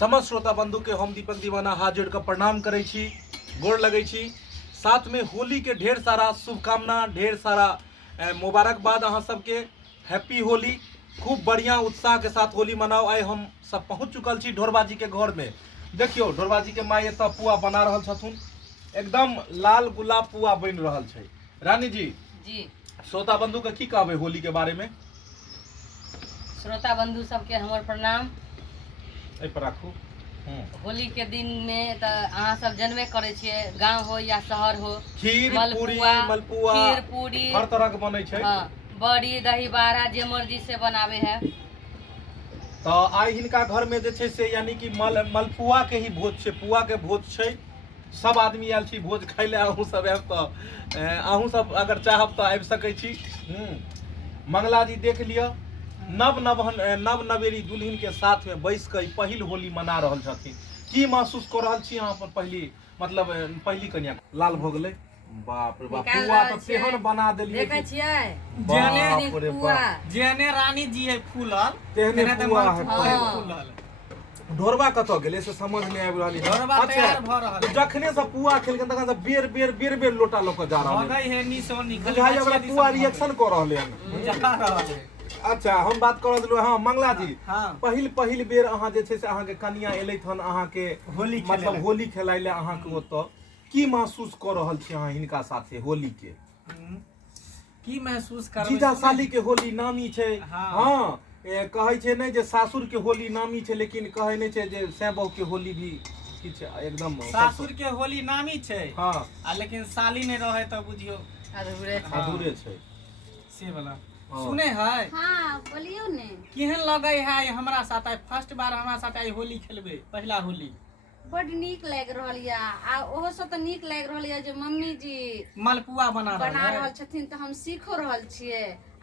समस्त श्रोता बंधु के हम दीपक दीवाना हाथ जोड़ कर प्रणाम करे छी, गोड़ लगे छी। साथ में होली के ढेर सारा शुभकामना, ढेर सारा मुबारकबाद अहाँ सबके। हैप्पी होली। खूब बढ़िया उत्साह के साथ होली मनाओ। आइ हम सब पहुँच चुकल छी ढोरबाजी के घर में। देखियो ढोरबाजी के माँ एतऽ पुआ बना रहल छथुन, एकदम लाल गुलाब पुआ बन रहल छै। रानी जी श्रोता बंधु के की कहबै होली के बारे में? श्रोता बंधु सबके हमर प्रणाम। पर राखू। होली के दिन में तो अहाँ सब जनबे करे छिए, गांव हो या शहर हो, खीर पूरी मलपुआ खीर पूरी हर तरह के बनै छै। हाँ, बड़ी दही बारा जे मर्जी से बनावे है। तो आई हिनका घर में जे छै से यानी कि मलपुआ के ही भोज छै, पुआ के भोज छै। सब आदमी आयल छी भोज खाइ ले। अहूँ सब आयब तो अहूँ सब अगर चाहब तो आबि सकै छी। मंगला जी देख लिया, नव नवेली दुल्हन के साथ में बैस कर पहिल होली मना रहल छथिन। की महसूस कर रहल छी अहाँ अपन पहली कन्या? लाल भ गेलै, बाप रे बाप, पुआ तो तेहन बना देलिए। देखे छियै बाप रे बाप, जेने रानी जी है फूलल तेहने पुआ है फूलल। ढोरबा कतऽ गेलै से समझ नहीं आबि रहल है। ढोरबा तैयार भ रहल है। जखने से पुआ खेलकन तखन से बेर लोटा लऽ कऽ जा रहल है। भगै है निसो निकल बुझाइए ओकरा पुआ रिएक्शन कर रहले हन। जा रहल है। अच्छा हम बात कर रहल। हाँ मंगला जी, हाँ। पहिल बेर अहाँ जे छै से अहाँ के कनिया एलै हन अहाँ के होली मतलब होली खेलाइ ले अहाँ के ओतऽ की महसूस कर रहल छी अहाँ हिनका साथे होली के? की महसूस करबै? जीजा साली के होली नामी छै। हाँ। हाँ, कहै छै नहीं जे सासुर के होली नामी छै, लेकिन कहै नहीं छै जे सैबहू के होली भी किछ एकदम। सासुर के होली नामी छै। हाँ, आ लेकिन साली नहीं रहे तो बुझियो अधूरे छै से वाला। हाँ। सुने है? हाँ बोलियो ने। केहन लगे है हमरा साथ? आई फर्स्ट बार हमरा साथ आई होली खेलबे, पहला होली। बड नीक लाग रहल या। आ ओहो से तो नीक लाग रहल या जे मम्मी जी मलपुआ बना रहल है। छथिन तो हम सीखो रहल छिए।